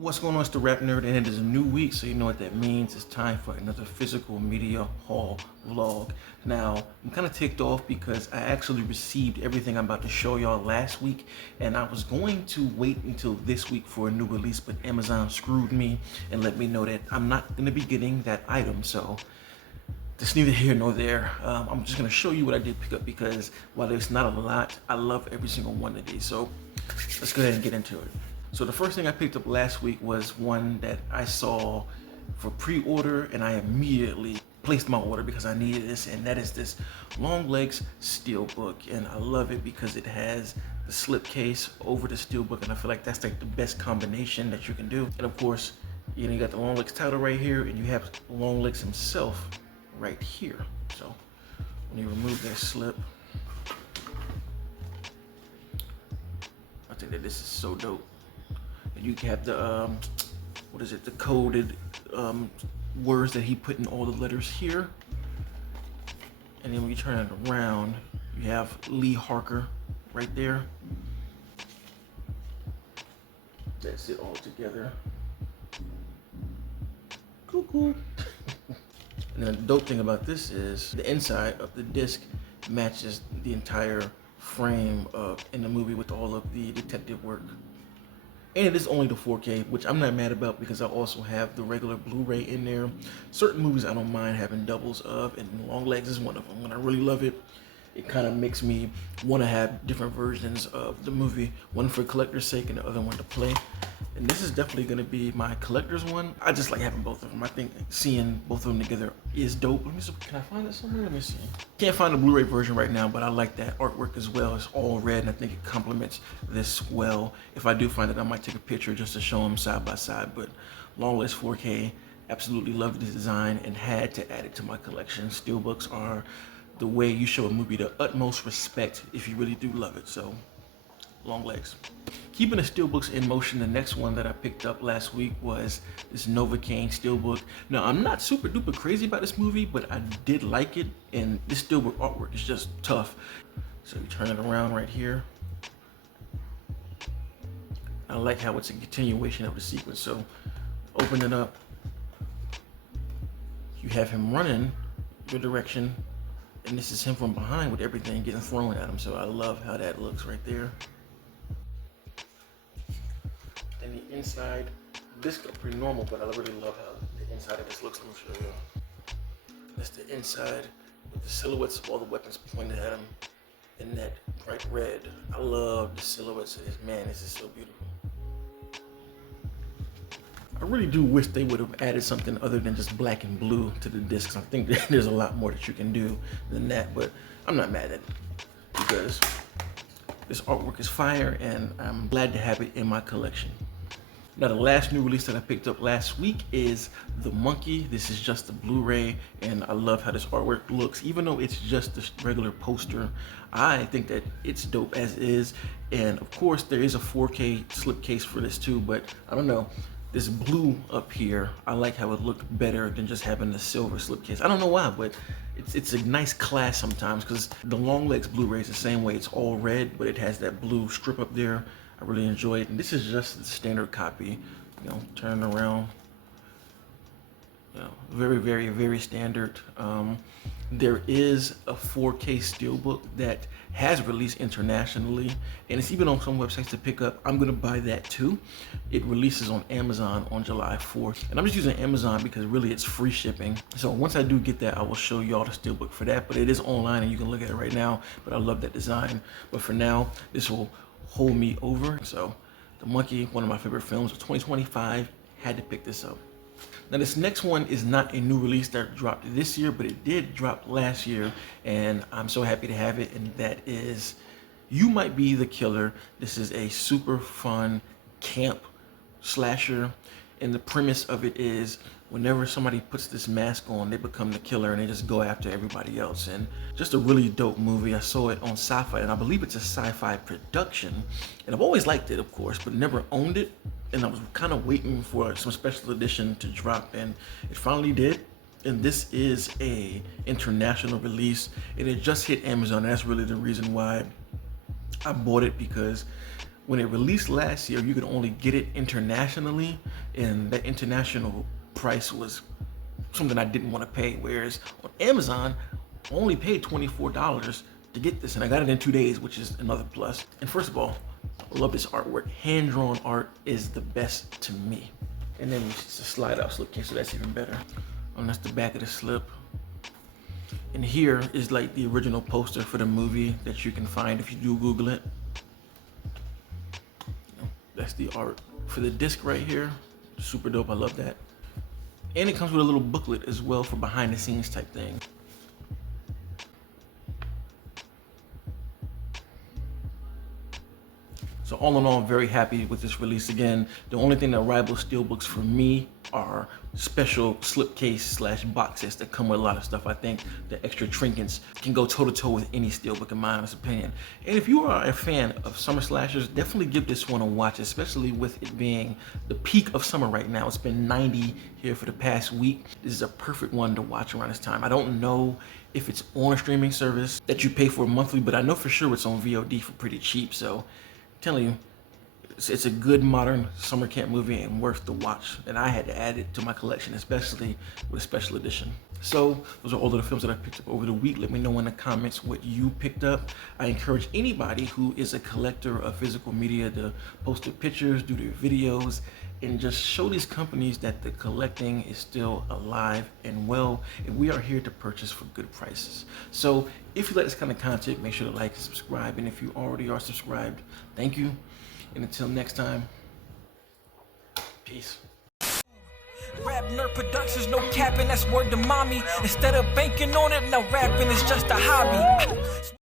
What's going on? It's the RapNerd, and it is a new week, so you know what that means. It's time for another physical media haul vlog. Now, I'm kind of ticked off because I actually received everything I'm about to show y'all last week, and I was going to wait until this week for a new release, but Amazon screwed me and let me know that I'm not going to be getting that item, so it's neither here nor there. I'm just going to show you what I did pick up because while there's not a lot, I love every single one of these, so let's go ahead and get into it. So the first thing I picked up last week was one that I saw for pre-order, and I immediately placed my order because I needed this, and that is this Longlegs Steelbook. And I love it because it has the slipcase over the Steelbook, and I feel like that's like the best combination that you can do. And of course, you got the Longlegs title right here, and you have Longlegs himself right here. So when you remove that slip, I think that this is so dope. And you have the the coded words that he put in all the letters here. And then when you turn it around, you have Lee Harker right there. That's it all together. Cool. And then the dope thing about this is the inside of the disc matches the entire frame in the movie with all of the detective work. And it is only the 4K, which I'm not mad about because I also have the regular Blu-ray in there. Certain movies I don't mind having doubles of, and Longlegs is one of them. When I really love it, it kind of makes me want to have different versions of the movie, one for collector's sake and the other one to play. And this is definitely going to be my collector's one. I just like having both of them. I think seeing both of them together is dope. Let me see, can I find it somewhere? Let me see. Can't find the Blu-ray version right now, but I like that artwork as well. It's all red, and I think it complements this well. If I do find it, I might take a picture just to show them side by side. But Longlegs 4K, absolutely loved the design and had to add it to my collection. Steelbooks are the way you show a movie the utmost respect if you really do love it. So Longlegs. Keeping the Steelbooks in motion, the next one that I picked up last week was this Novocaine Steelbook. Now, I'm not super duper crazy about this movie, but I did like it, and this Steelbook artwork is just tough. So you turn it around right here. I like how it's a continuation of the sequence. So open it up. You have him running your direction, and this is him from behind with everything getting thrown at him. So I love how that looks right there. And the inside, this looks pretty normal, but I really love how the inside of this looks. Let me show you. That's the inside with the silhouettes of all the weapons pointed at him in that bright red. I love the silhouettes of this. Man, this is so beautiful. I really do wish they would have added something other than just black and blue to the discs. I think there's a lot more that you can do than that, but I'm not mad at it because this artwork is fire, and I'm glad to have it in my collection. Now, the last new release that I picked up last week is The Monkey. This is just the Blu-ray, and I love how this artwork looks. Even though it's just the regular poster, I think that it's dope as is. And of course, there is a 4K slipcase for this too, but I don't know. This blue up here, I like how it looked better than just having the silver slipcase. I don't know why, but it's a nice class sometimes, because the Longlegs Blu-ray is the same way. It's all red, but it has that blue strip up there. I really enjoy it. And this is just the standard copy. Turn around. Very standard. There is a 4K Steelbook that has released internationally, and it's even on some websites to pick up. I'm gonna buy that too. It releases on Amazon on July 4th, and I'm just using Amazon because really it's free shipping. So once I do get that, I will show y'all the Steelbook for that, but it is online and you can look at it right now. But I love that design. But for now, this will hold me over. So The Monkey, one of my favorite films of 2025, had to pick this up. Now, this next one is not a new release that dropped this year, but it did drop last year, and I'm so happy to have it, and that is You Might Be the Killer. This is a super fun camp slasher, and the premise of it is whenever somebody puts this mask on, they become the killer, and they just go after everybody else. And just a really dope movie. I saw it on Sci-Fi, and I believe it's a Sci-Fi production, and I've always liked it, of course, but never owned it. And I was kind of waiting for some special edition to drop, and it finally did. And this is a international release, and it just hit Amazon. And that's really the reason why I bought it, because When it released last year, you could only get it internationally, and that international price was something I didn't want to pay. Whereas on Amazon, I only paid $24 to get this, and I got it in 2 days, which is another plus. And first of all, I love this artwork. Hand-drawn art is the best to me. And then it's a slide-out slipcase, so that's even better. And that's the back of the slip. And here is like the original poster for the movie that you can find if you do Google it. That's the art for the disc right here. Super dope, I love that. And it comes with a little booklet as well for behind the scenes type thing. So all in all, I'm very happy with this release. Again, the only thing that rivals Steelbooks for me are special slipcase slash boxes that come with a lot of stuff. I think the extra trinkets can go toe to toe with any Steelbook in my honest opinion. And if you are a fan of summer slashers, definitely give this one a watch, especially with it being the peak of summer right now. It's been 90 here for the past week. This is a perfect one to watch around this time. I don't know if it's on a streaming service that you pay for monthly, but I know for sure it's on VOD for pretty cheap. So telling you, it's a good modern summer camp movie and worth the watch. And I had to add it to my collection, especially with a special edition. So those are all of the films that I picked up over the week. Let me know in the comments what you picked up. I encourage anybody who is a collector of physical media to post their pictures, do their videos, and just show these companies that the collecting is still alive and well, and we are here to purchase for good prices. So if you like this kind of content, make sure to like and subscribe. And if you already are subscribed, thank you. And until next time, peace. RapNerd Productions, no capping, that's word to mommy. Instead of banking on it, now rapping is just a hobby.